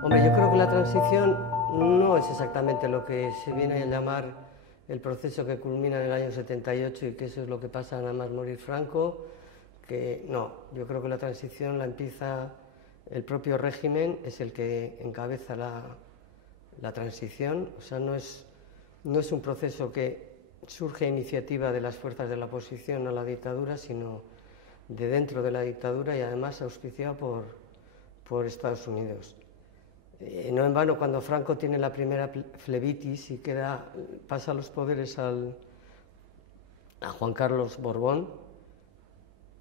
Hombre, yo creo que la transición no es exactamente lo que se viene a llamar el proceso que culmina en el año 78 y que eso es lo que pasa nada más morir Franco, que no, yo creo que la transición la empieza el propio régimen, es el que encabeza la transición, o sea, no es un proceso que surge a iniciativa de las fuerzas de la oposición a la dictadura, sino de dentro de la dictadura y además auspiciado por Estados Unidos. No en vano, cuando Franco tiene la primera flebitis y pasa los poderes a Juan Carlos Borbón,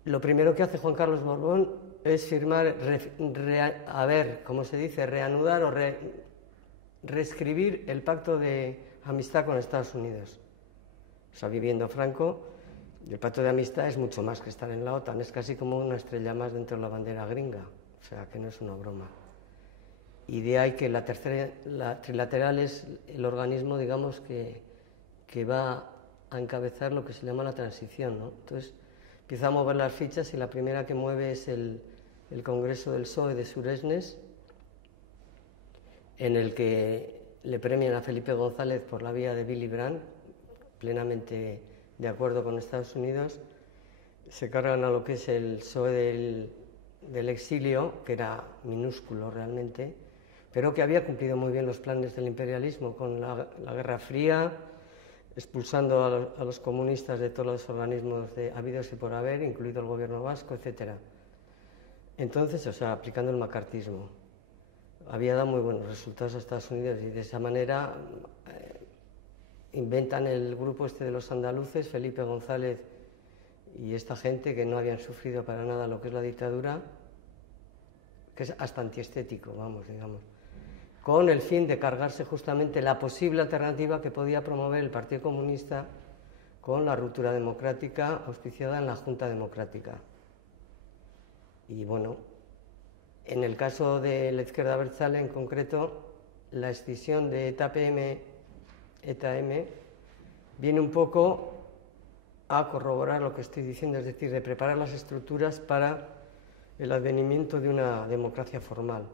lo primero que hace Juan Carlos Borbón es firmar, reanudar o reescribir el pacto de amistad con Estados Unidos. O sea, viviendo Franco, el pacto de amistad es mucho más que estar en la OTAN, es casi como una estrella más dentro de la bandera gringa, o sea, que no es una broma. Y de ahí que la trilateral es el organismo, digamos, que va a encabezar lo que se llama la transición, ¿no? Entonces empieza a mover las fichas y la primera que mueve es el Congreso del PSOE de Suresnes, en el que le premian a Felipe González por la vía de Willy Brandt, plenamente de acuerdo con Estados Unidos. Se cargan a lo que es el PSOE del exilio, que era minúsculo realmente, pero que había cumplido muy bien los planes del imperialismo con la Guerra Fría, expulsando a los comunistas de todos los organismos habidos y por haber, incluido el gobierno vasco, etc. Entonces, o sea, aplicando el macartismo. Había dado muy buenos resultados a Estados Unidos y de esa manera inventan el grupo este de los andaluces, Felipe González y esta gente que no habían sufrido para nada lo que es la dictadura, que es hasta antiestético, vamos, digamos, con el fin de cargarse justamente la posible alternativa que podía promover el Partido Comunista con la ruptura democrática auspiciada en la Junta Democrática. Y bueno, en el caso de la izquierda abertzale en concreto, la escisión de ETA-M viene un poco a corroborar lo que estoy diciendo, es decir, de preparar las estructuras para el advenimiento de una democracia formal.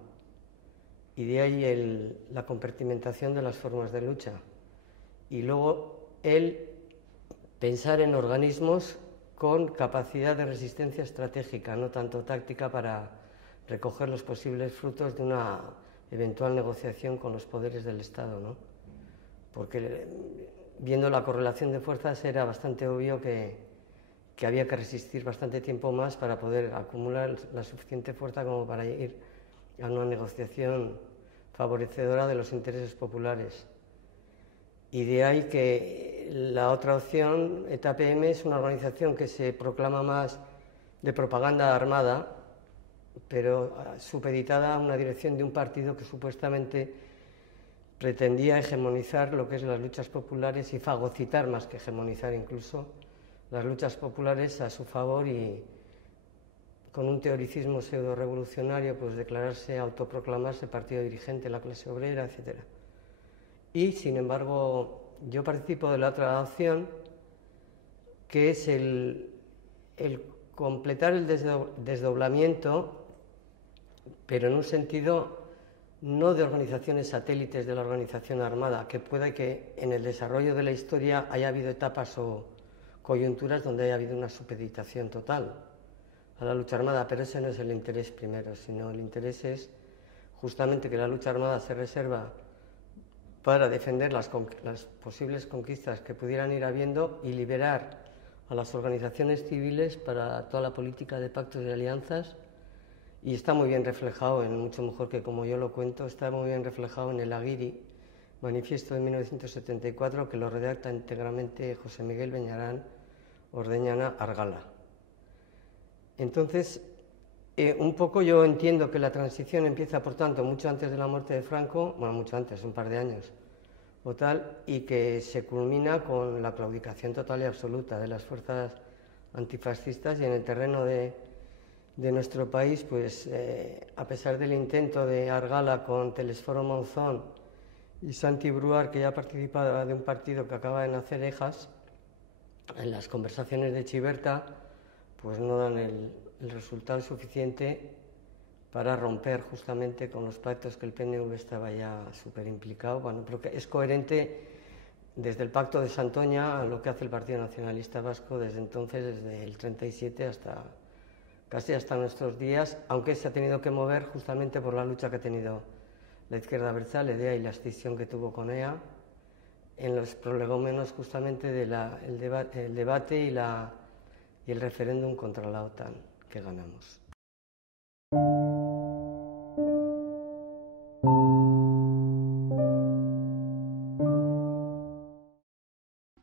Y de ahí la compartimentación de las formas de lucha. Y luego el pensar en organismos con capacidad de resistencia estratégica, no tanto táctica, para recoger los posibles frutos de una eventual negociación con los poderes del Estado, ¿no? Porque viendo la correlación de fuerzas era bastante obvio que había que resistir bastante tiempo más para poder acumular la suficiente fuerza como para ir a una negociación favorecedora de los intereses populares. Y de ahí que la otra opción, ETA-PM, es una organización que se proclama más de propaganda armada, pero supeditada a una dirección de un partido que supuestamente pretendía hegemonizar lo que es las luchas populares y fagocitar más que hegemonizar incluso las luchas populares a su favor y con un teoricismo pseudo-revolucionario, pues declararse, autoproclamarse partido dirigente de la clase obrera, etc. Y, sin embargo, yo participo de la otra opción, que es el completar el desdoblamiento, pero en un sentido no de organizaciones satélites de la organización armada, que pueda que en el desarrollo de la historia haya habido etapas o coyunturas donde haya habido una supeditación total a la lucha armada, pero ese no es el interés primero, sino el interés es justamente que la lucha armada se reserva para defender las posibles conquistas que pudieran ir habiendo y liberar a las organizaciones civiles para toda la política de pactos y alianzas, y está muy bien reflejado, mucho mejor que como yo lo cuento, está muy bien reflejado en el Aguirre, manifiesto de 1974, que lo redacta íntegramente José Miguel Beñarán, Ordeñana, Argala. Entonces, un poco yo entiendo que la transición empieza, por tanto, mucho antes de la muerte de Franco, bueno, mucho antes, un par de años o tal, y que se culmina con la claudicación total y absoluta de las fuerzas antifascistas, y en el terreno de nuestro país, pues a pesar del intento de Argala con Telesforo Monzón y Santi Bruar, que ya participaba de un partido que acaba de nacer, EJAS, en las conversaciones de Chiberta, pues no dan el resultado suficiente para romper justamente con los pactos que el PNV estaba ya súper implicado. Bueno, pero que es coherente desde el Pacto de Santoña a lo que hace el Partido Nacionalista Vasco desde entonces, desde el 37 hasta casi hasta nuestros días, aunque se ha tenido que mover justamente por la lucha que ha tenido la izquierda abertzale, de ahí la escisión que tuvo con EA, en los prolegómenos justamente del debate y el referéndum contra la OTAN que ganamos.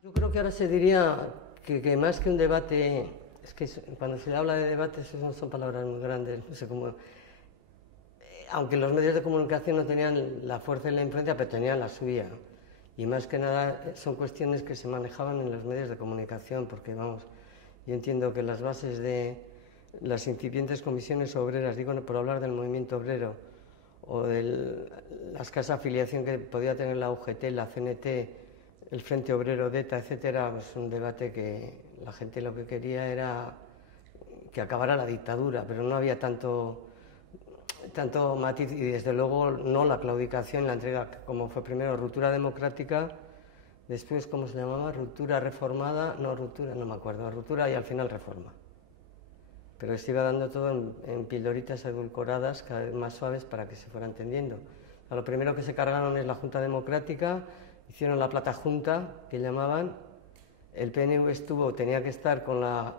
Yo creo que ahora se diría que más que un debate, es que cuando se habla de debates son palabras muy grandes, no sé cómo, aunque los medios de comunicación no tenían la fuerza y la influencia, pero tenían la suya. Y más que nada son cuestiones que se manejaban en los medios de comunicación, porque vamos, yo entiendo que las bases de las incipientes comisiones obreras, digo por hablar del movimiento obrero, o de la escasa afiliación que podía tener la UGT, la CNT, el Frente Obrero de ETA, etcétera, pues un debate que la gente lo que quería era que acabara la dictadura, pero no había tanto matiz, y desde luego no la claudicación, la entrega, como fue primero ruptura democrática, después, ¿cómo se llamaba? Ruptura reformada, no ruptura, no me acuerdo, ruptura y al final reforma. Pero se iba dando todo en pildoritas edulcoradas, cada vez más suaves para que se fuera entendiendo. O sea, lo primero que se cargaron es la Junta Democrática, hicieron la plata junta, que llamaban, el PNV tenía que estar con la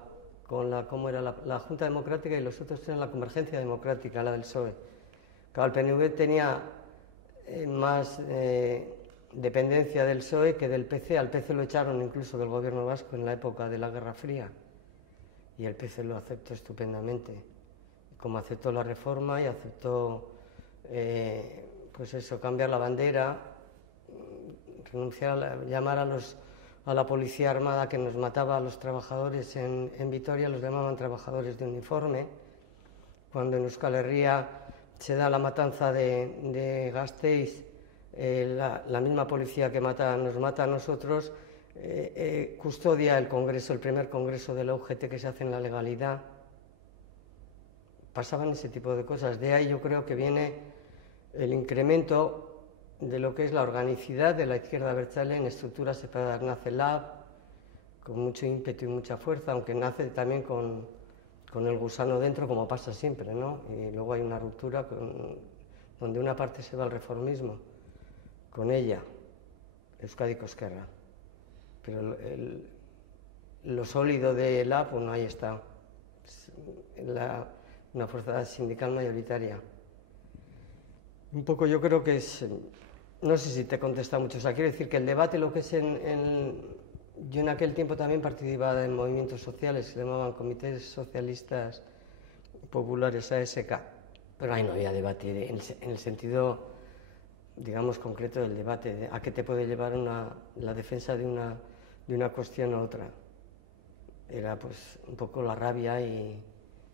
¿cómo era? La Junta Democrática, y los otros eran la Convergencia Democrática, la del PSOE. Claro, el PNV tenía más dependencia del PSOE que del PC. Al PC lo echaron incluso del gobierno vasco en la época de la Guerra Fría, y el PC lo aceptó estupendamente, como aceptó la reforma y aceptó, pues eso, cambiar la bandera, renunciar llamar a la policía armada que nos mataba a los trabajadores en Vitoria, los llamaban trabajadores de uniforme. Cuando en Euskal Herria se da la matanza de Gasteiz, la misma policía que nos mata a nosotros, custodia el congreso, el primer congreso de la UGT que se hace en la legalidad. Pasaban ese tipo de cosas. De ahí yo creo que viene el incremento de lo que es la organicidad de la izquierda abertzale en estructuras separadas. Nace LAB con mucho ímpetu y mucha fuerza, aunque nace también con el gusano dentro, como pasa siempre, ¿no? Y luego hay una ruptura donde una parte se va al reformismo, con ella, Euskadiko Ezkerra. Pero lo sólido de LAB, pues no, ahí está, una fuerza sindical mayoritaria. Un poco yo creo que es... No sé si te contesta mucho, o sea, quiero decir que el debate, lo que es yo en aquel tiempo también participaba en movimientos sociales, se llamaban comités socialistas populares, ASK, pero ahí no había debate en el sentido, digamos, concreto del debate, a qué te puede llevar la defensa de una cuestión u otra. Era pues un poco la rabia y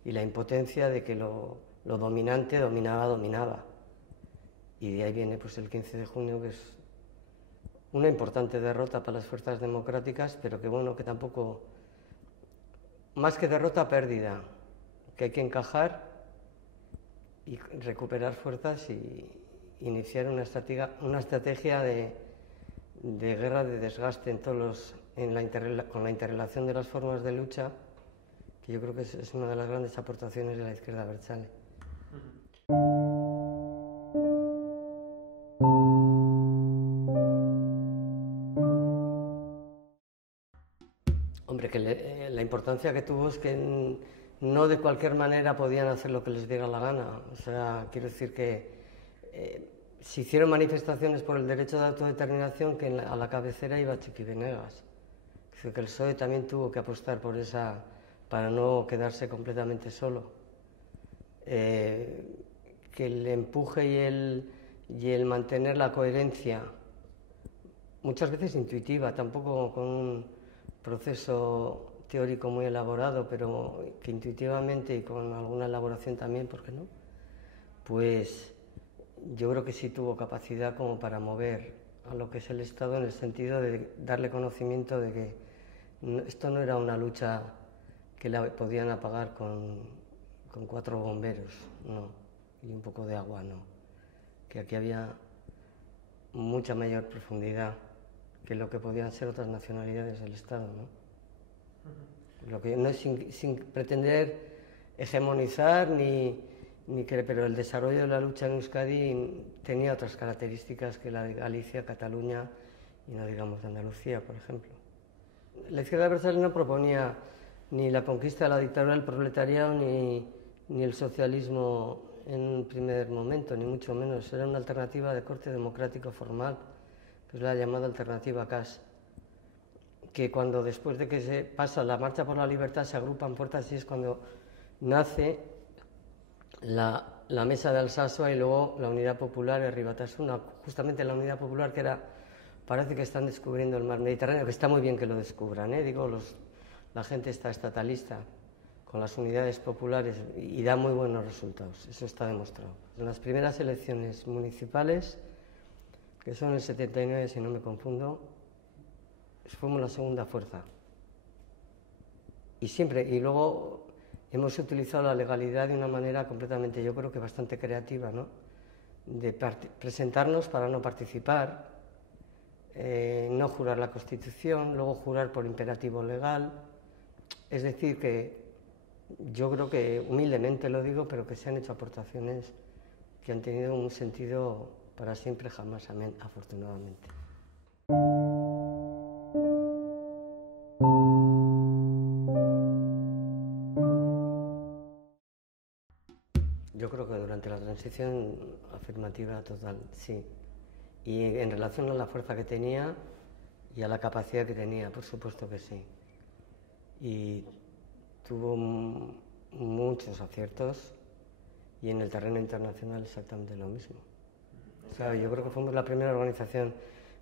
la impotencia de que lo dominante dominaba. Y de ahí viene pues el 15 de junio, que es una importante derrota para las fuerzas democráticas, pero que bueno, que tampoco, más que derrota, pérdida, que hay que encajar y recuperar fuerzas y iniciar una estrategia de guerra, de desgaste con la interrelación de las formas de lucha, que yo creo que es una de las grandes aportaciones de la izquierda abertzale. Hombre, que la importancia que tuvo es que no de cualquier manera podían hacer lo que les diera la gana. O sea, quiero decir que se hicieron manifestaciones por el derecho de autodeterminación, que a la cabecera iba Chiqui Venegas. Dice que el PSOE también tuvo que apostar por esa, para no quedarse completamente solo. Que el empuje y el mantener la coherencia, muchas veces intuitiva, tampoco con un proceso teórico muy elaborado, pero que intuitivamente y con alguna elaboración también, ¿por qué no? Pues yo creo que sí tuvo capacidad como para mover a lo que es el Estado en el sentido de darle conocimiento de que esto no era una lucha que la podían apagar con 4 bomberos, no, y un poco de agua, no, que aquí había mucha mayor profundidad que lo que podían ser otras nacionalidades del Estado, ¿no? Lo que no es sin pretender hegemonizar pero el desarrollo de la lucha en Euskadi tenía otras características que la de Galicia, Cataluña y no digamos de Andalucía, por ejemplo. La izquierda abertzale no proponía ni la conquista de la dictadura del proletariado ni el socialismo en un primer momento, ni mucho menos. Era una alternativa de corte democrático formal, que es la llamada alternativa CAS, que cuando después de que se pasa la marcha por la libertad se agrupan fuerzas y es cuando nace la mesa de Alsasua y luego la Unidad Popular y Ribatasuna, justamente la Unidad Popular que era, parece que están descubriendo el mar Mediterráneo, que está muy bien que lo descubran, digo, la gente está estatalista con las unidades populares y da muy buenos resultados, eso está demostrado. En las primeras elecciones municipales, que son el 79 si no me confundo, fuimos la segunda fuerza. Y luego hemos utilizado la legalidad de una manera completamente, yo creo que bastante creativa, ¿no? De presentarnos para no participar, no jurar la Constitución, luego jurar por imperativo legal. Es decir, que yo creo que, humildemente lo digo, pero que se han hecho aportaciones que han tenido un sentido para siempre, jamás, amén, afortunadamente. Yo creo que durante la transición afirmativa total, sí. Y en relación a la fuerza que tenía y a la capacidad que tenía, por supuesto que sí. Y tuvo muchos aciertos y en el terreno internacional exactamente lo mismo. O sea, yo creo que fuimos la primera organización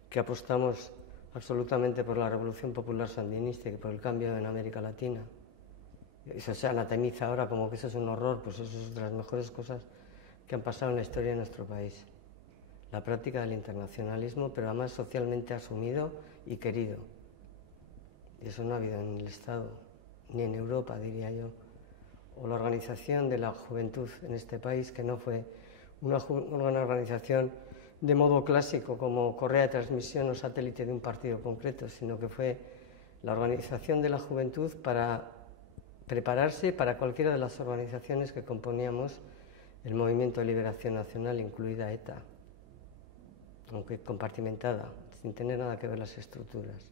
que apostamos absolutamente por la Revolución Popular Sandinista y por el cambio en América Latina. Eso se anatemiza ahora como que eso es un horror, pues eso es de las mejores cosas que han pasado en la historia de nuestro país. La práctica del internacionalismo, pero además socialmente asumido y querido. Y eso no ha habido en el Estado, ni en Europa, diría yo. O la organización de la juventud en este país, que no fue una organización de modo clásico como correa de transmisión o satélite de un partido concreto, sino que fue la organización de la juventud para prepararse para cualquiera de las organizaciones que componíamos el Movimiento de Liberación Nacional, incluida ETA, aunque compartimentada, sin tener nada que ver las estructuras.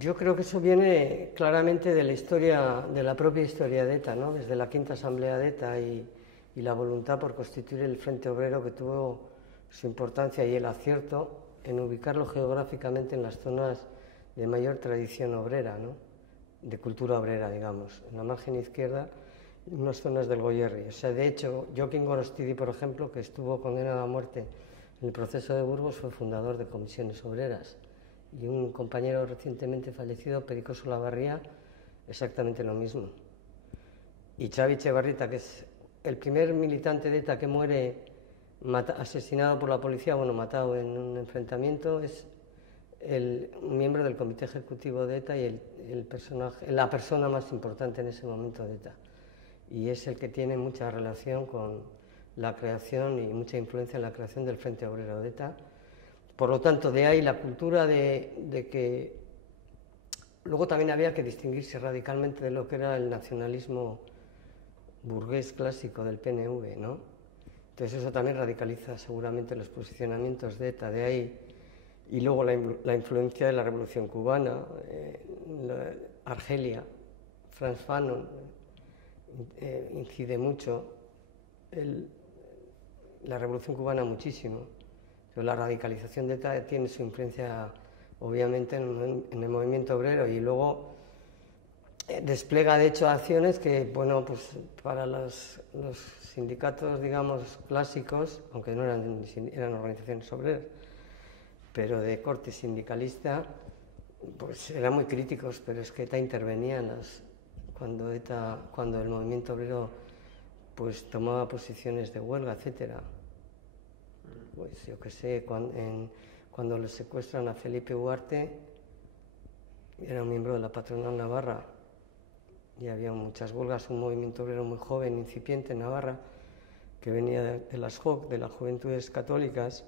Yo creo que eso viene claramente de la historia, de la propia historia de ETA, ¿no? Desde la quinta asamblea de ETA y la voluntad por constituir el Frente Obrero, que tuvo su importancia y el acierto en ubicarlo geográficamente en las zonas de mayor tradición obrera, ¿no? De cultura obrera, digamos, en la margen izquierda, en unas zonas del Goierri. O sea, de hecho, Joaquín Gorostidi, por ejemplo, que estuvo condenado a muerte en el proceso de Burgos, fue fundador de Comisiones Obreras. Y un compañero recientemente fallecido, Perico Solabarría, exactamente lo mismo. Y Xavi Etxebarrieta, que es el primer militante de ETA que muere asesinado por la policía, bueno, matado en un enfrentamiento, es un miembro del comité ejecutivo de ETA y la persona más importante en ese momento de ETA. Y es el que tiene mucha relación con la creación y mucha influencia en la creación del Frente Obrero de ETA. Por lo tanto, de ahí la cultura de que luego también había que distinguirse radicalmente de lo que era el nacionalismo burgués clásico del PNV, ¿no? Entonces eso también radicaliza seguramente los posicionamientos de ETA, de ahí. Y luego la influencia de la Revolución Cubana, Argelia, Frantz Fanon incide mucho. la Revolución Cubana muchísimo, pero la radicalización de ETA tiene su influencia obviamente en el movimiento obrero y luego despliega de hecho acciones que, bueno, pues para los sindicatos, digamos, clásicos, aunque no eran organizaciones obreras, pero de corte sindicalista, pues eran muy críticos, pero es que ETA intervenía cuando el movimiento obrero pues tomaba posiciones de huelga, etcétera. Pues yo qué sé, cuando le secuestran a Felipe Ugarte, era un miembro de la patronal navarra, y había muchas huelgas, un movimiento obrero muy joven, incipiente en Navarra, que venía de las JOC, de las Juventudes Católicas,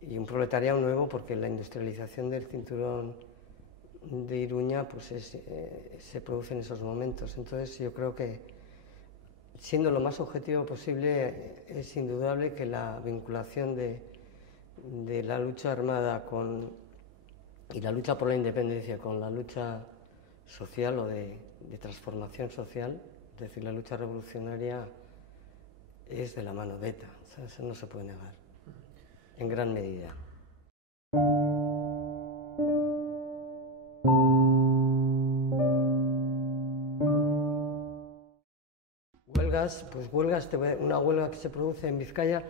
y un proletariado nuevo, porque la industrialización del cinturón de Iruña pues se produce en esos momentos. Entonces yo creo que, siendo lo más objetivo posible, es indudable que la vinculación de la lucha armada y la lucha por la independencia con la lucha social o de transformación social, es decir, la lucha revolucionaria, es de la mano de ETA. O sea, eso no se puede negar, en gran medida. Pues huelgas, una huelga que se produce en Vizcaya,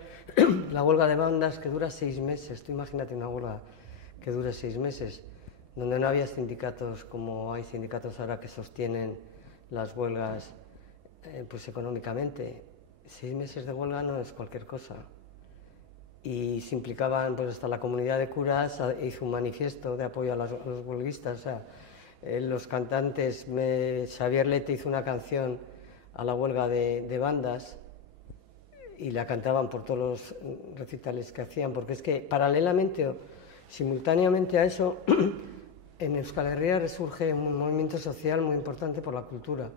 la huelga de bandas que dura 6 meses. Tú imagínate una huelga que dure 6 meses, donde no había sindicatos como hay sindicatos ahora que sostienen las huelgas pues económicamente. 6 meses de huelga no es cualquier cosa. Y se implicaban, pues hasta la comunidad de curas hizo un manifiesto de apoyo a los huelguistas. O sea, los cantantes, Xavier Lete hizo una canción a la huelga de bandas y la cantaban por todos los recitales que hacían, porque es que paralelamente o simultáneamente a eso en Euskal Herria resurge un movimiento social muy importante por la cultura,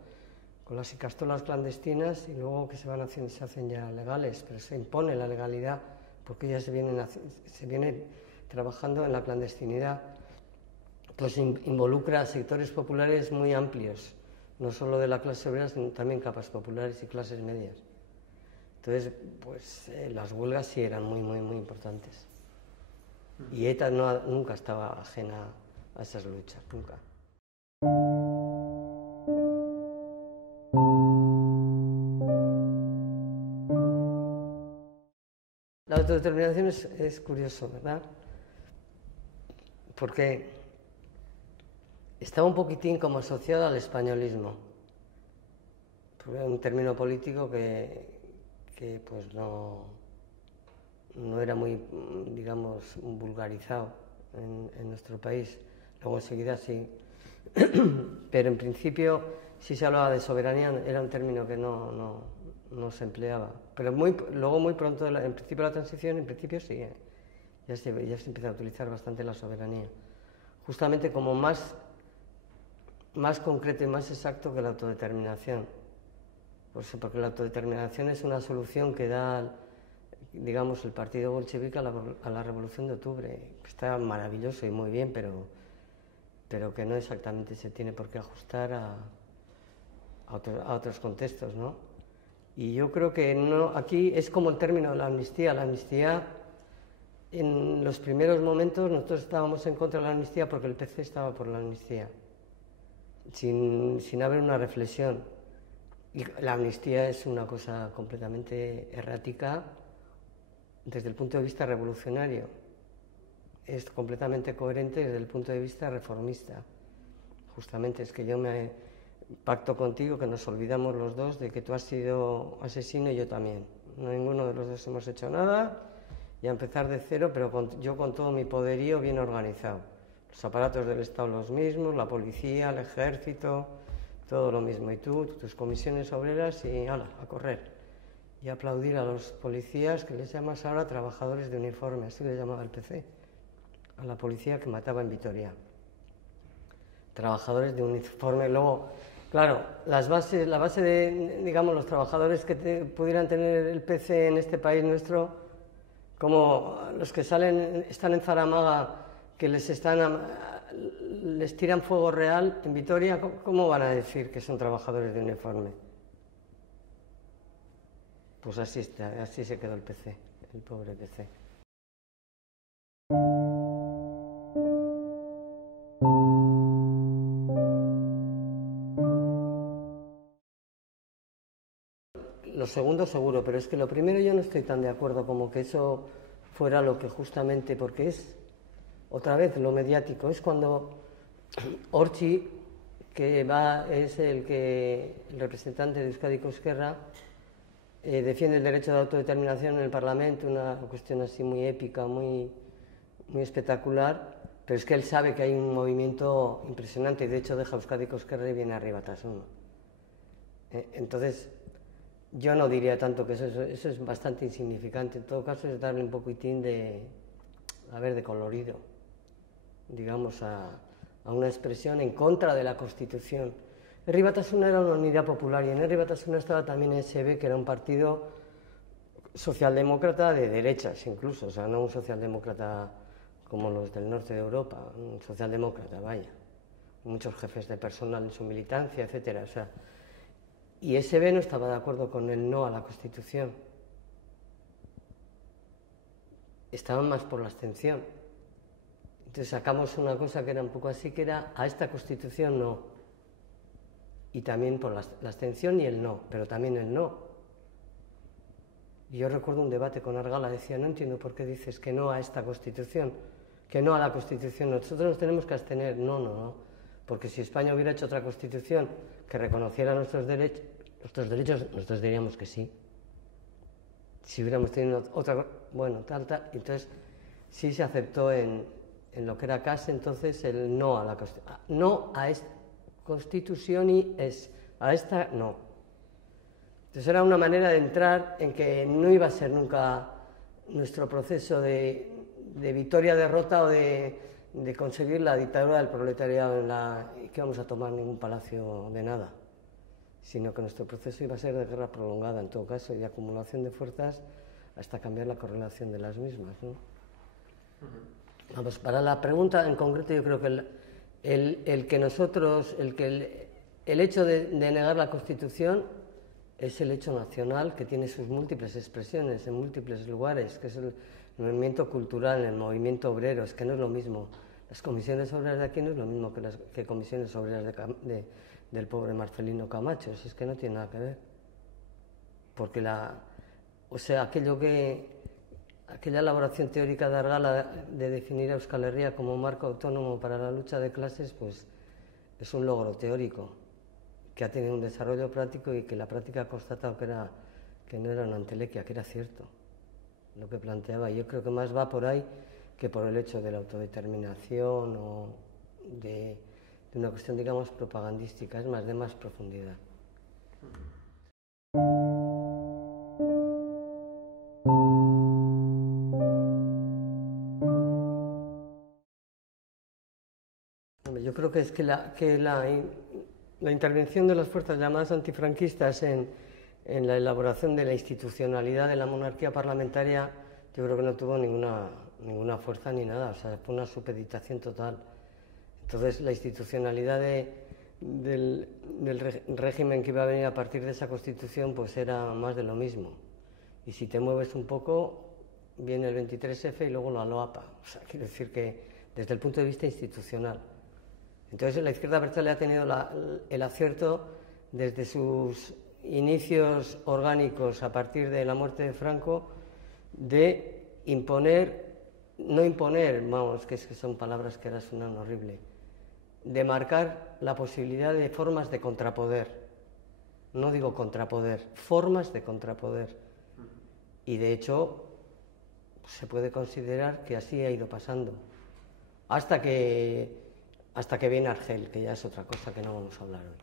con las ikastolas clandestinas, y luego que se hacen ya legales, pero se impone la legalidad porque ya se viene trabajando en la clandestinidad. Pues involucra a sectores populares muy amplios, no solo de la clase obrera, sino también capas populares y clases medias. Entonces, pues las huelgas sí eran muy, muy, muy importantes. Y ETA nunca estaba ajena a esas luchas, nunca. La autodeterminación es curioso, ¿verdad? Porque estaba un poquitín como asociada al españolismo, un término político que pues no era muy, digamos, vulgarizado en nuestro país. Luego enseguida sí, pero en principio sí se hablaba de soberanía, era un término que no se empleaba. Pero luego muy pronto, en principio la transición, en principio sí, ya se empieza a utilizar bastante la soberanía, justamente como más concreto y más exacto que la autodeterminación. Porque la autodeterminación es una solución que da, digamos, el partido bolchevique a la Revolución de Octubre, que está maravilloso y muy bien, pero que no exactamente se tiene por qué ajustar a otros contextos, ¿no? Y yo creo que aquí es como el término de la amnistía. La amnistía, en los primeros momentos, nosotros estábamos en contra de la amnistía porque el PC estaba por la amnistía, sin haber una reflexión. Y la amnistía es una cosa completamente errática desde el punto de vista revolucionario. Es completamente coherente desde el punto de vista reformista. Justamente es que yo me pacto contigo que nos olvidamos los dos de que tú has sido asesino y yo también. Ninguno de los dos hemos hecho nada, y a empezar de cero, pero yo con todo mi poderío bien organizado. Los aparatos del Estado los mismos, la policía, el ejército, todo lo mismo. Y tú, tus comisiones obreras y ¡hala!, a correr. Y aplaudir a los policías, que les llamas ahora trabajadores de uniforme, así le llamaba el PC, a la policía que mataba en Vitoria. Trabajadores de uniforme. Luego, claro, la base de, digamos, los trabajadores que pudieran tener el PC en este país nuestro, como los que están en Zaramaga, que les tiran fuego real en Vitoria, ¿cómo van a decir que son trabajadores de uniforme? Pues así está, así se quedó el PC, el pobre PC. Lo segundo seguro, pero es que lo primero yo no estoy tan de acuerdo como que eso fuera lo que justamente, porque es, otra vez, lo mediático, es cuando Ortzi, que es el representante de Euskadiko Ezkerra, defiende el derecho de autodeterminación en el Parlamento, una cuestión así muy épica, muy espectacular, pero es que él sabe que hay un movimiento impresionante y de hecho deja Euskadiko Ezkerra y viene arriba Batasuna. Entonces, yo no diría tanto que eso es bastante insignificante. En todo caso, es darle un poquitín de colorido, digamos, a una expresión en contra de la Constitución. Herri Batasuna era una unidad popular y en Herri Batasuna estaba también ESB, que era un partido socialdemócrata de derechas incluso, o sea, no un socialdemócrata como los del norte de Europa, un socialdemócrata, vaya. Muchos jefes de personal en su militancia, etcétera, o sea. Y ESB no estaba de acuerdo con el no a la Constitución. Estaban más por la abstención. Entonces sacamos una cosa que era un poco así, que era a esta Constitución no. Y también por la abstención y el no, pero también el no. Y yo recuerdo un debate con Argala, decía, no entiendo por qué dices que no a esta Constitución, que no a la Constitución. Nosotros nos tenemos que abstener. No. Porque si España hubiera hecho otra Constitución que reconociera nuestros derechos, nosotros diríamos que sí. Si hubiéramos tenido otra, bueno, entonces sí se aceptó en lo que era CAS, entonces el no a la Constitución. No a esta Constitución y a esta no. Entonces era una manera de entrar en que no iba a ser nunca nuestro proceso de victoria-derrota o de conseguir la dictadura del proletariado y que vamos a tomar ningún palacio de nada, sino que nuestro proceso iba a ser de guerra prolongada, en todo caso, y de acumulación de fuerzas hasta cambiar la correlación de las mismas, ¿no? Vamos, para la pregunta en concreto, yo creo que el hecho de negar la Constitución es el hecho nacional que tiene sus múltiples expresiones en múltiples lugares, que es el movimiento cultural, el movimiento obrero, es que no es lo mismo. Las comisiones obreras de aquí no es lo mismo que las comisiones obreras del pobre Marcelino Camacho, es que no tiene nada que ver. Porque aquella elaboración teórica de Argala de definir a Euskal Herria como marco autónomo para la lucha de clases, pues es un logro teórico que ha tenido un desarrollo práctico y que la práctica ha constatado que no era una entelequia, que era cierto lo que planteaba. Yo creo que más va por ahí que por el hecho de la autodeterminación o de una cuestión, digamos, propagandística, es más de más profundidad. Yo creo que es que la intervención de las fuerzas llamadas antifranquistas en la elaboración de la institucionalidad de la monarquía parlamentaria, yo creo que no tuvo ninguna fuerza ni nada, o sea, fue una supeditación total. Entonces, la institucionalidad del régimen que iba a venir a partir de esa Constitución, pues era más de lo mismo. Y si te mueves un poco, viene el 23F y luego la LOAPA. O sea, quiero decir que desde el punto de vista institucional. Entonces, la izquierda abertzale ha tenido el acierto desde sus inicios orgánicos a partir de la muerte de Franco de no imponer, vamos, que son palabras que ahora suenan horrible, de marcar la posibilidad de formas de contrapoder. No digo contrapoder, formas de contrapoder. Y de hecho, se puede considerar que así ha ido pasando. Hasta que viene Argel, que ya es otra cosa que no vamos a hablar hoy.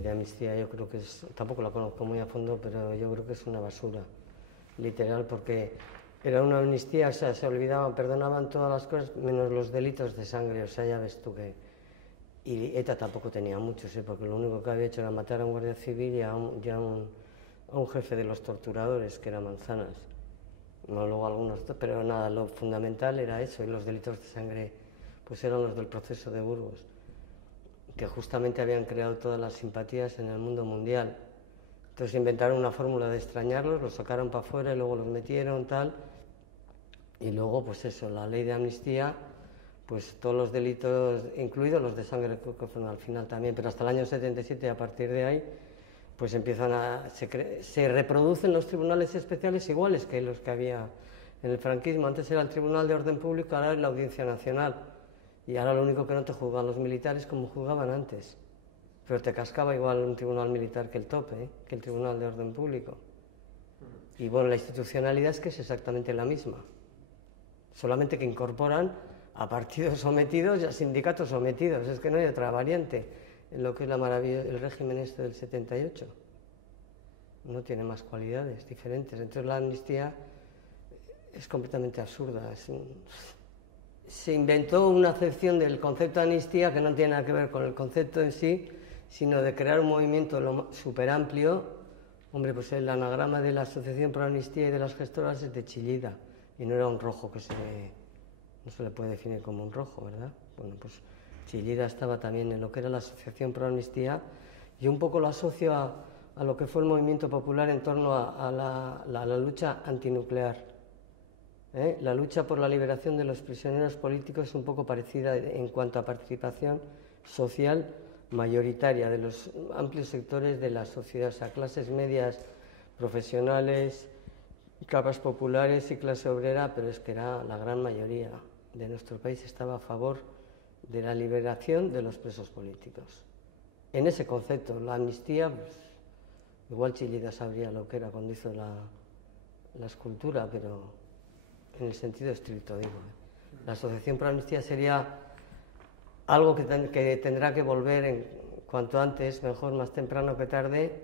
De amnistía yo creo que tampoco la conozco muy a fondo, pero yo creo que es una basura, literal, porque era una amnistía, o sea, se olvidaban, perdonaban todas las cosas, menos los delitos de sangre, o sea, ya ves tú que... Y ETA tampoco tenía muchos, porque lo único que había hecho era matar a un guardia civil y a un jefe de los torturadores, que era Manzanas. No, luego algunos, pero nada, lo fundamental era eso, y los delitos de sangre pues eran los del proceso de Burgos, que justamente habían creado todas las simpatías en el mundo mundial. Entonces inventaron una fórmula de extrañarlos, los sacaron para afuera y luego los metieron, tal. Y luego, pues eso, la ley de amnistía, pues todos los delitos, incluidos los de sangre, creo que fueron al final también, pero hasta el año 77, a partir de ahí, pues se reproducen los tribunales especiales iguales que los que había en el franquismo. Antes era el Tribunal de Orden Público, ahora es la Audiencia Nacional. Y ahora lo único que no te juzgan los militares como juzgaban antes. Pero te cascaba igual un tribunal militar que el tope, que el Tribunal de Orden Público. Y bueno, la institucionalidad es que es exactamente la misma. Solamente que incorporan a partidos sometidos y a sindicatos sometidos. Es que no hay otra variante en lo que es la maravilla, el régimen este del 78. No tiene más cualidades diferentes. Entonces la amnistía es completamente absurda. Se inventó una acepción del concepto de amnistía que no tiene nada que ver con el concepto en sí, sino de crear un movimiento súper amplio. Hombre, pues el anagrama de la Asociación Pro Amnistía y de las gestoras es de Chillida, y no era un rojo no se le puede definir como un rojo, ¿verdad? Bueno, pues Chillida estaba también en lo que era la Asociación Pro Amnistía, y un poco lo asocio a lo que fue el movimiento popular en torno a la lucha antinuclear. La lucha por la liberación de los prisioneros políticos es un poco parecida en cuanto a participación social mayoritaria de los amplios sectores de la sociedad, o sea, clases medias, profesionales, capas populares y clase obrera, pero es que era la gran mayoría de nuestro país estaba a favor de la liberación de los presos políticos. En ese concepto, la amnistía, pues, igual Chillida sabría lo que era cuando hizo la escultura, pero en el sentido estricto, digo. La Asociación Pro Amnistía sería algo que tendrá que volver en cuanto antes, mejor, más temprano que tarde,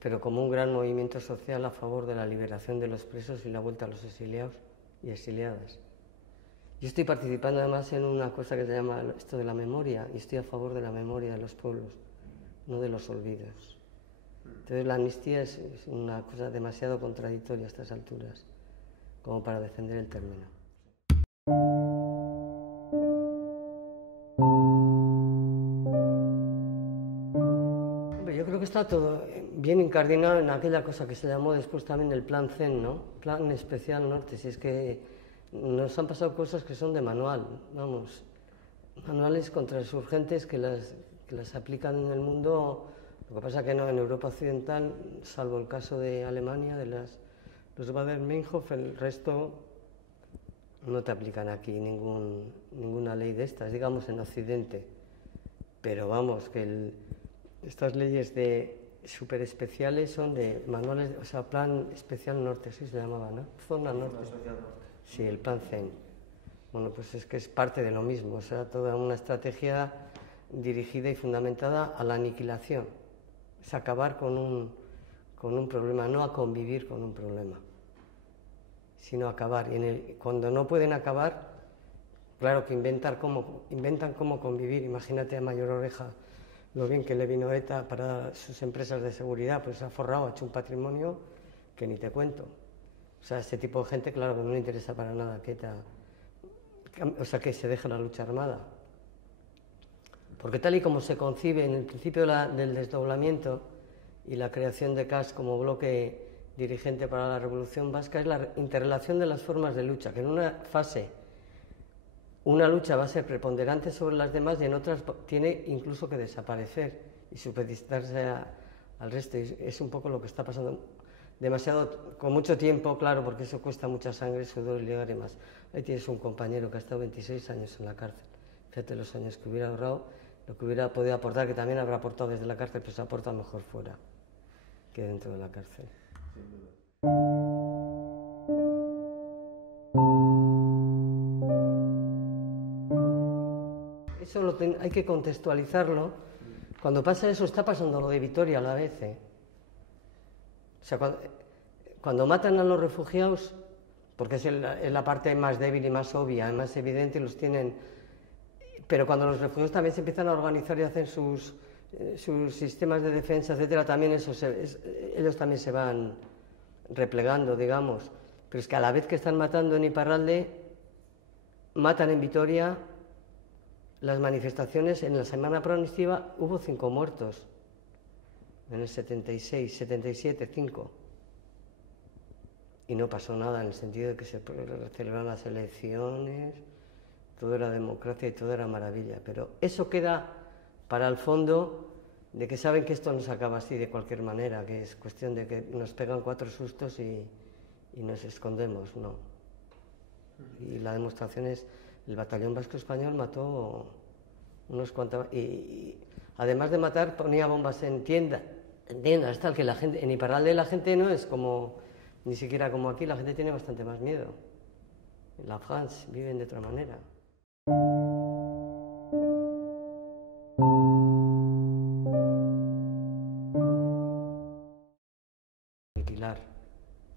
pero como un gran movimiento social a favor de la liberación de los presos y la vuelta a los exiliados y exiliadas. Yo estoy participando además en una cosa que se llama esto de la memoria, y estoy a favor de la memoria de los pueblos, no de los olvidos. Entonces la amnistía es una cosa demasiado contradictoria a estas alturas, como para defender el término. Yo creo que está todo bien incardinado en aquella cosa que se llamó después también el Plan CEN, ¿no? Plan Especial Norte. Si es que nos han pasado cosas que son de manual, vamos, manuales contrainsurgentes que las aplican en el mundo. Lo que pasa que no, en Europa Occidental, salvo el caso de Alemania, de los Baader-Meinhof, el resto no te aplican aquí ninguna ley de estas, digamos en Occidente. Pero vamos, que estas leyes de súper especiales son de manuales, o sea, Plan Especial Norte, así se llamaba, ¿no? Zona Norte. Sí, el Plan CEN. Bueno, pues es que es parte de lo mismo, o sea, toda una estrategia dirigida y fundamentada a la aniquilación. Es acabar con un problema, no a convivir con un problema, sino acabar. Y cuando no pueden acabar, claro que inventan cómo convivir. Imagínate a Mayor Oreja lo bien que le vino ETA para sus empresas de seguridad, pues se ha forrado, ha hecho un patrimonio que ni te cuento. O sea, este tipo de gente, claro que no le interesa para nada que ETA, o sea, que se deje la lucha armada. Porque tal y como se concibe en el principio del desdoblamiento y la creación de CAS como bloque dirigente para la Revolución Vasca, es la interrelación de las formas de lucha, que en una fase una lucha va a ser preponderante sobre las demás y en otras tiene incluso que desaparecer y supeditarse al resto. Y es un poco lo que está pasando, demasiado, con mucho tiempo, claro, porque eso cuesta mucha sangre, sudor y lágrimas. Ahí tienes un compañero que ha estado 26 años en la cárcel. Fíjate los años que hubiera ahorrado, lo que hubiera podido aportar, que también habrá aportado desde la cárcel, pero se aporta mejor fuera que dentro de la cárcel. Eso hay que contextualizarlo. Cuando pasa eso, está pasando lo de Vitoria a la vez. O sea, cuando matan a los refugiados, porque es la parte más débil y más obvia, más evidente, los tienen. Pero cuando los refugiados también se empiezan a organizar y hacen sus sistemas de defensa, etcétera, también ellos también se van replegando, digamos. Pero es que a la vez que están matando en Iparralde, matan en Vitoria las manifestaciones, en la semana preamnistia hubo 5 muertos, en el 76, 77, 5. Y no pasó nada en el sentido de que se celebraron las elecciones, todo era democracia y todo era maravilla. Pero eso queda para el fondo de que saben que esto no se acaba así de cualquier manera, que es cuestión de que nos pegan 4 sustos y nos escondemos, no. Y la demostración es, el batallón vasco español mató unos cuantos, y además de matar ponía bombas en tiendas, tal que la gente, en Iparralde la gente no es como, ni siquiera como aquí, la gente tiene bastante más miedo. En la France viven de otra manera.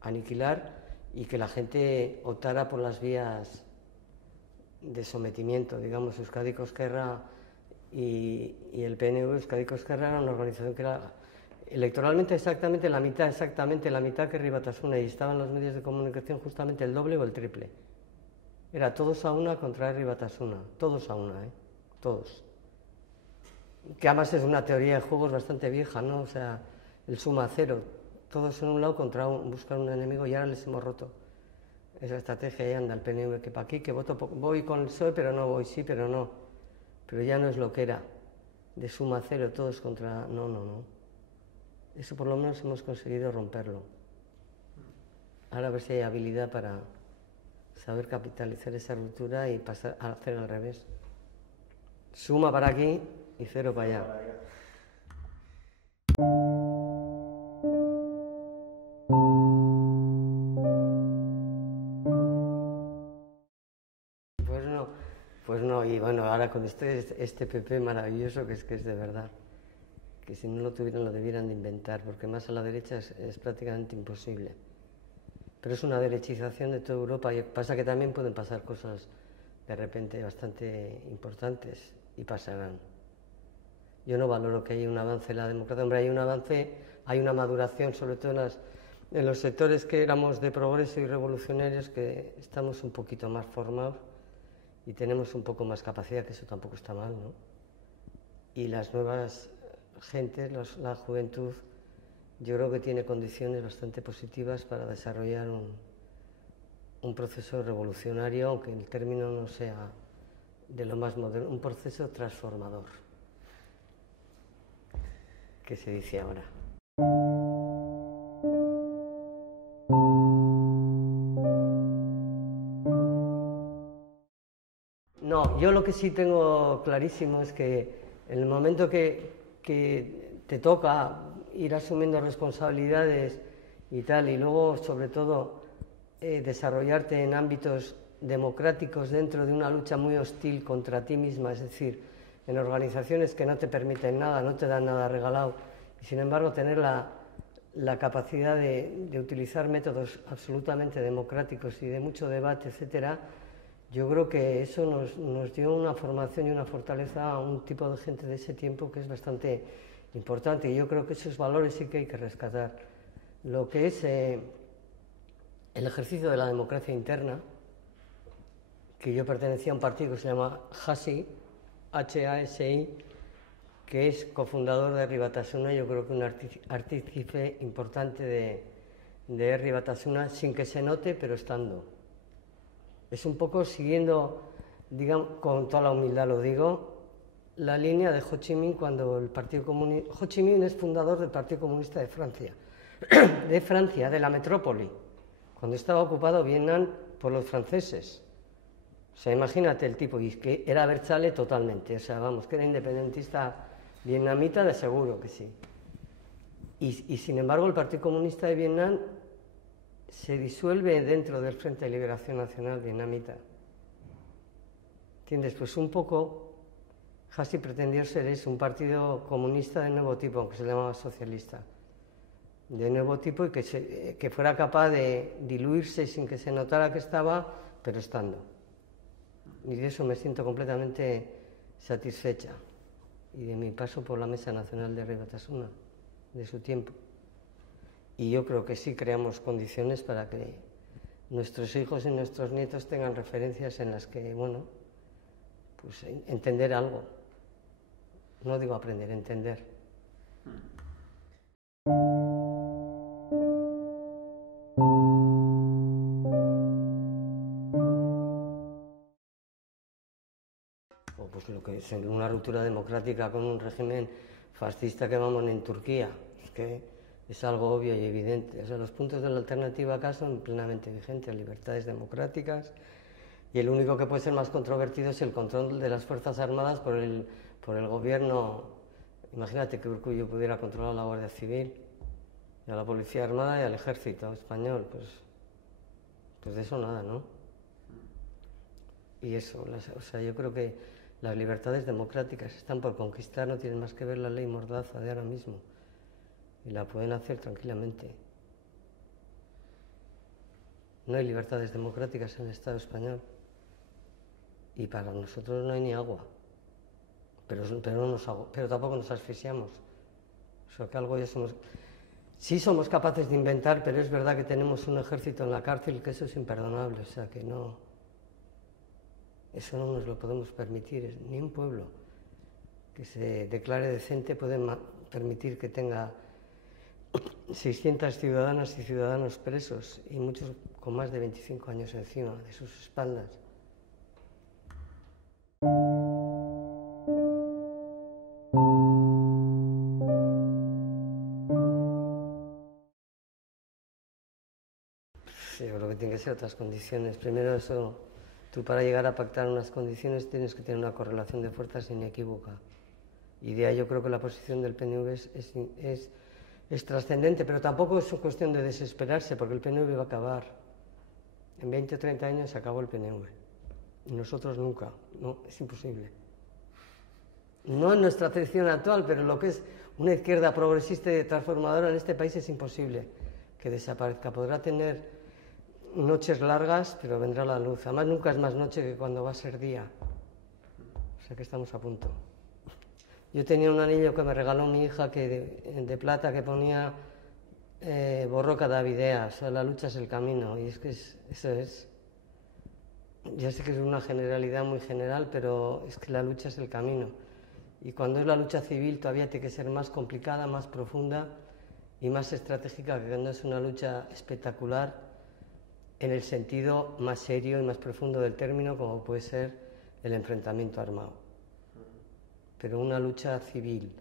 Aniquilar y que la gente optara por las vías de sometimiento, digamos. Euskadi Ezkerra y el PNV. Euskadi Ezkerra era una organización que era electoralmente exactamente la mitad que Herri Batasuna, y estaban los medios de comunicación justamente el doble o el triple. Era todos a una contra Herri Batasuna, todos a una, todos. Que además es una teoría de juegos bastante vieja, ¿no? O sea, el suma cero, todos en un lado contra buscar un enemigo, y ahora les hemos roto esa estrategia. Y anda el PNV, que para aquí, que voy con el PSOE, pero no voy, sí, pero no. Pero ya no es lo que era, de suma cero, todos contra... No. Eso por lo menos hemos conseguido romperlo. Ahora a ver si hay habilidad para saber capitalizar esa ruptura y pasar a hacer al revés. Suma para aquí y cero para allá. Pues no, y bueno, ahora con este PP maravilloso que es de verdad, que si no lo tuvieran lo debieran de inventar, porque más a la derecha es prácticamente imposible. Pero es una derechización de toda Europa, y pasa que también pueden pasar cosas de repente bastante importantes, y pasarán. Yo no valoro que haya un avance en la democracia. Hombre, hay un avance, hay una maduración, sobre todo en los sectores que éramos de progreso y revolucionarios, que estamos un poquito más formados y tenemos un poco más capacidad, que eso tampoco está mal, ¿no? Y las nuevas gentes, la juventud, yo creo que tiene condiciones bastante positivas para desarrollar un proceso revolucionario, aunque el término no sea de lo más moderno, un proceso transformador, que se dice ahora. No, yo lo que sí tengo clarísimo es que en el momento que te toca ir asumiendo responsabilidades y tal, y luego sobre todo desarrollarte en ámbitos democráticos dentro de una lucha muy hostil contra ti misma, es decir, en organizaciones que no te permiten nada, no te dan nada regalado, y sin embargo tener la capacidad de utilizar métodos absolutamente democráticos y de mucho debate, etcétera. Yo creo que eso nos dio una formación y una fortaleza a un tipo de gente de ese tiempo que es bastante importante, y yo creo que esos valores sí que hay que rescatar. Lo que es el ejercicio de la democracia interna, que yo pertenecía a un partido que se llama HASI, H-A-S-I, que es cofundador de Herri Batasuna, yo creo que un artífice importante de Herri Batasuna, sin que se note, pero estando. Es un poco siguiendo, digamos, con toda la humildad lo digo, la línea de Ho Chi Minh cuando el Partido Comunista... Ho Chi Minh es fundador del Partido Comunista de Francia, de la metrópoli, cuando estaba ocupado Vietnam por los franceses. O sea, imagínate el tipo, y que era Berchale totalmente, o sea, vamos, que era independentista vietnamita de seguro que sí. Y sin embargo el Partido Comunista de Vietnam se disuelve dentro del Frente de Liberación Nacional vietnamita. ¿Entiendes? Pues un poco, HASI pretendió ser eso, un partido comunista de nuevo tipo, aunque se llamaba socialista, de nuevo tipo, y que fuera capaz de diluirse sin que se notara que estaba, pero estando. Y de eso me siento completamente satisfecha, y de mi paso por la Mesa Nacional de Herri Batasuna, de su tiempo. Y yo creo que sí creamos condiciones para que nuestros hijos y nuestros nietos tengan referencias en las que, bueno, pues entender algo. No digo aprender, entender. O pues lo que es una ruptura democrática con un régimen fascista que vamos en Turquía. Es que es algo obvio y evidente. O sea, los puntos de la alternativa acá son plenamente vigentes, libertades democráticas, y el único que puede ser más controvertido es el control de las Fuerzas Armadas por el gobierno. Imagínate que Urkullu pudiera controlar a la Guardia Civil, y a la Policía Armada y al Ejército Español, pues de eso nada, ¿no? Y eso, o sea, yo creo que las libertades democráticas están por conquistar, no tienen más que ver la ley Mordaza de ahora mismo, y la pueden hacer tranquilamente. No hay libertades democráticas en el Estado español, y para nosotros no hay ni agua, pero tampoco nos asfixiamos. O sea, que algo ya somos... Sí somos capaces de inventar, pero es verdad que tenemos un ejército en la cárcel, que eso es imperdonable, o sea, que no... Eso no nos lo podemos permitir, ni un pueblo que se declare decente puede permitir que tenga 600 ciudadanas y ciudadanos presos, y muchos con más de 25 años encima de sus espaldas. Sí, yo creo que tienen que ser otras condiciones. Primero eso, tú para llegar a pactar unas condiciones tienes que tener una correlación de fuerzas inequívoca. Y de ahí yo creo que la posición del PNV es trascendente, pero tampoco es cuestión de desesperarse, porque el PNV va a acabar. En 20 o 30 años se acabó el PNV. Y nosotros nunca. No, es imposible. No en nuestra tradición actual, pero lo que es una izquierda progresista y transformadora en este país es imposible que desaparezca. Podrá tener noches largas, pero vendrá la luz. Además, nunca es más noche que cuando va a ser día. O sea que estamos a punto. Yo tenía un anillo que me regaló mi hija de plata que ponía Borroka Davidea, o sea, la lucha es el camino. Y es que eso es... Ya sé que es una generalidad muy general, pero es que la lucha es el camino. Y cuando es la lucha civil todavía tiene que ser más complicada, más profunda y más estratégica que cuando es una lucha espectacular en el sentido más serio y más profundo del término, como puede ser el enfrentamiento armado. Pero una lucha civil,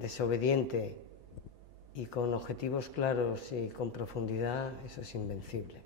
desobediente y con objetivos claros y con profundidad, eso es invencible.